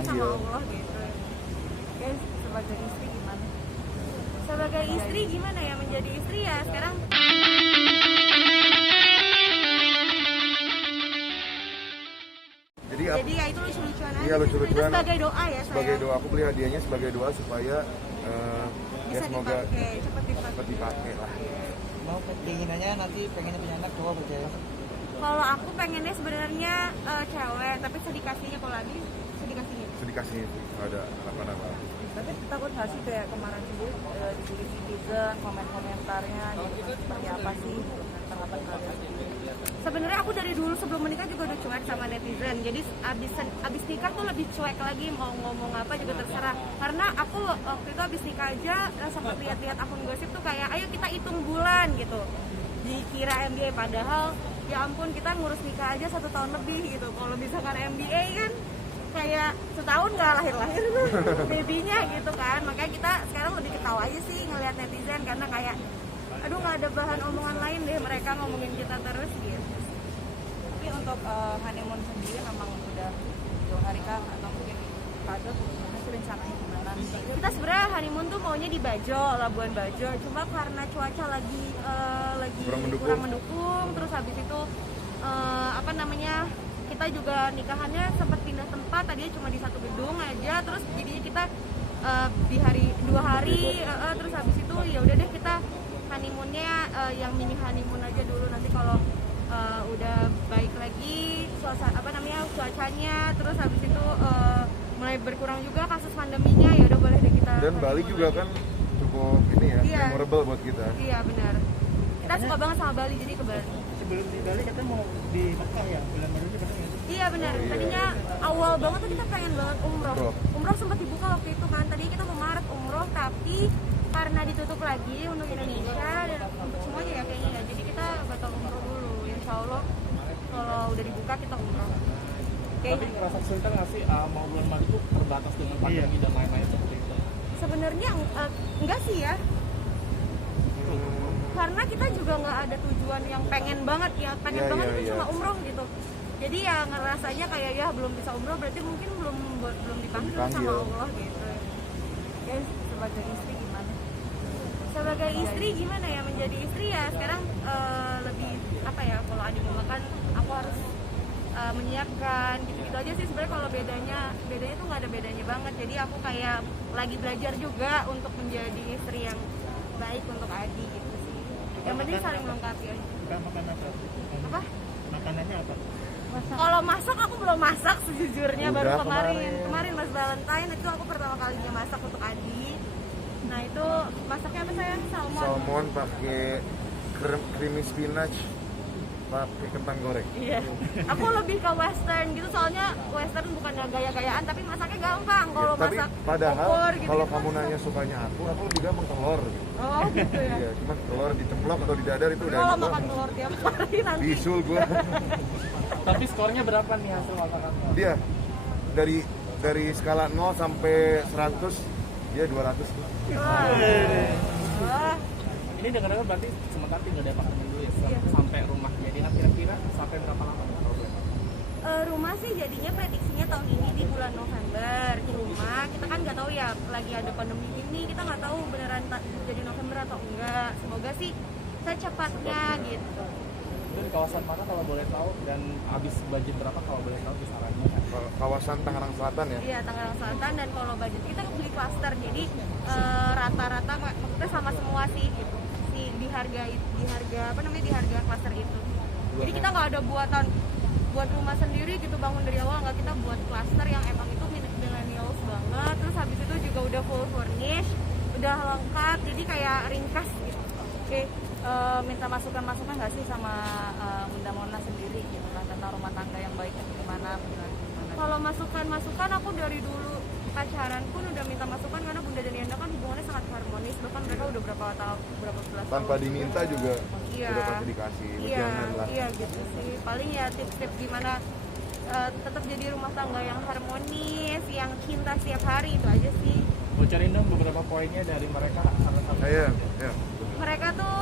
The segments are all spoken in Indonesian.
sama Allah gitu. Guys, sebagai istri gimana? Sebagai istri gimana ya, menjadi istri ya sekarang. Jadi ya itu lucu-lucuan aja. Iya, lucu-lucuan. Itu sebagai doa ya. Sebagai doa, aku beli hadiahnya sebagai doa supaya ya bisa semoga dipakai, cepat cepat dipakai lah. Mau keinginannya nanti pengen punya anak cowok atau cewek? Kalau aku pengennya sebenarnya cewek, tapi sedikasinya kalau lagi sedikasinya. Sedikasih ada apa-apa. Tapi takut nggak sih kayak kemarin sendiri di netizen komen-komentarnya gitu, seperti apa sih tanggapan kalian? Sebenarnya aku dari dulu sebelum menikah juga udah cuek sama netizen. Jadi abis nikah tuh lebih cuek lagi, mau ngomong apa juga terserah. Karena aku waktu itu abis nikah aja sempat lihat-lihat akun gosip tuh kayak ayo kita hitung bulan gitu. Dikira MBA, padahal ya ampun kita ngurus nikah aja 1 tahun lebih gitu. Kalau misalkan MBA kan kayak setahun nggak lahir-lahir tuh babynya gitu kan. Makanya kita sekarang lebih ketawa aja sih ngelihat netizen, karena kayak aduh nggak ada bahan omongan lain deh, mereka ngomongin kita terus gitu. Tapi untuk honeymoon sendiri memang udah jauh hari kah atau mungkin kado masih rencananya gimana? Kita sebenarnya honeymoon tuh maunya di Bajo, Labuan Bajo, cuma karena cuaca lagi kurang mendukung, terus habis itu kita juga nikahannya sempat pindah tempat, tadinya cuma di satu gedung aja, terus jadinya kita di hari 2 hari, terus habis itu ya udah deh kita honeymoonnya yang mini honeymoon aja dulu, nanti kalau udah baik lagi cuacanya, terus habis itu mulai berkurang juga kasus pandeminya, ya udah boleh deh kita. Dan Bali juga kan cukup ini ya, iya, memorable buat kita. Iya benar. Kita suka banget sama Bali, jadi ke Bali. Sebelum di Bali katanya mau di Mekah ya, bulan baru ini katanya. Iya benar. Tadinya awal banget tuh kita pengen banget umroh. Umroh sempat dibuka waktu itu kan. Tadinya kita mau Maret umroh, tapi karena ditutup lagi untuk Indonesia dan untuk semuanya ya kayaknya ya. Jadi kita batal umroh dulu. Insya Allah kalau udah dibuka kita umroh. Tapi ngerasa kesulitan nggak sih mau bulan Maret itu terbatas dengan pandemi dan lain-lain seperti itu? Sebenarnya enggak sih ya. Karena kita juga nggak ada tujuan yang pengen banget itu cuma umroh gitu. Jadi ya ngerasanya kayak ya belum bisa umroh, berarti mungkin belum dipanggil sama Allah gitu. Guys, sebagai istri gimana? Sebagai istri gimana ya, menjadi istri ya sekarang lebih apa ya, kalau ada mau makan aku harus menyiapkan gitu-gitu aja sih sebenarnya. Kalau bedanya tuh nggak ada bedanya banget. Jadi aku kayak lagi belajar juga untuk menjadi istri yang baik untuk Adi gitu sih. Yang penting saling melengkapi aja. Bukan makan Apa? Makanannya apa? Kalau masak aku belum masak sejujurnya. Udah, baru kemarin Mas Valentine itu aku pertama kalinya masak untuk Adi. Nah itu masaknya apa sayang? Salmon pakai creamy spinach, pakai kentang goreng. Iya. Aku lebih ke western gitu, soalnya western bukannya gaya-gayaan tapi masaknya gampang. Kalau Tapi masak padahal opor gitu. kalau kamu nanya sukanya aku lebih gampang telur gitu. Oh gitu ya. Iya, cuma telur dicemplok atau didadar itu udah Kalau enak makan banget. telur tiap hari nanti. Bisul gua. Tapi skornya berapa nih hasil masakannya? Dia dari skala 0 sampai 100 dia 200. Wah. Ini dengar-dengar berarti sementara tinggal di apartemen dulu ya, Iya. sampai rumah jadi kira-kira sampai berapa lama? Rumah sih jadinya prediksinya tahun ini di bulan November. Cuma kita kan nggak tahu ya, lagi ada pandemi ini, kita nggak tahu beneran jadi November atau enggak. Semoga sih secepatnya gitu. Itu di kawasan mana kalau boleh tahu, dan habis budget berapa kalau boleh tahu kisarannya? Kawasan Tangerang Selatan ya. Iya, Tangerang Selatan. Dan kalau budget kita beli klaster, jadi rata-rata maksudnya sama semua sih gitu. Di harga klaster itu. Jadi kita nggak ada buat rumah sendiri gitu, bangun dari awal, nggak, kita buat klaster yang emang itu millennials banget. Terus habis itu juga udah full furnish, udah lengkap, jadi kayak ringkas gitu. Oke, minta masukan nggak sih sama Bunda Mona sendiri gitu kan, tentang rumah tangga yang baik itu gimana? Kalau masukan aku dari dulu pacaran pun udah minta masukan, karena Bunda dan Yanda kan hubungannya sangat harmonis, bahkan mereka udah berapa belas tahun Tanpa diminta juga Iya. udah pasti dikasih. Iya, Jangan lah. iya gitu sih. Paling ya tips-tips gimana tetap jadi rumah tangga yang harmonis, yang cinta setiap hari, itu aja sih. Bocorin dong beberapa poinnya dari mereka. Iya. Mereka tuh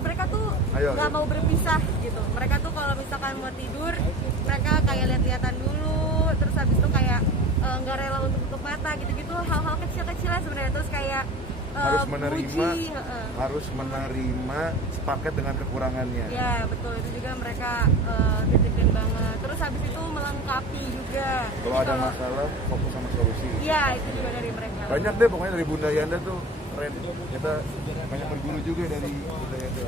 mereka tuh Ayo. nggak mau berpisah gitu. Mereka tuh kalau misalkan mau tidur, mereka kayak lihat-lihatan dulu, kita gitu-gitu, hal-hal kecil-kecilnya sebenarnya. Terus kayak harus menerima puji, harus menerima sepaket dengan kekurangannya. ya betul, itu juga mereka titipin banget. Terus habis itu melengkapi juga. Kalau ada masalah fokus sama solusi. Iya, itu juga dari mereka. Banyak deh pokoknya dari Bunda Yanda tuh keren. Kita banyak berguru juga dari Bunda Yanda.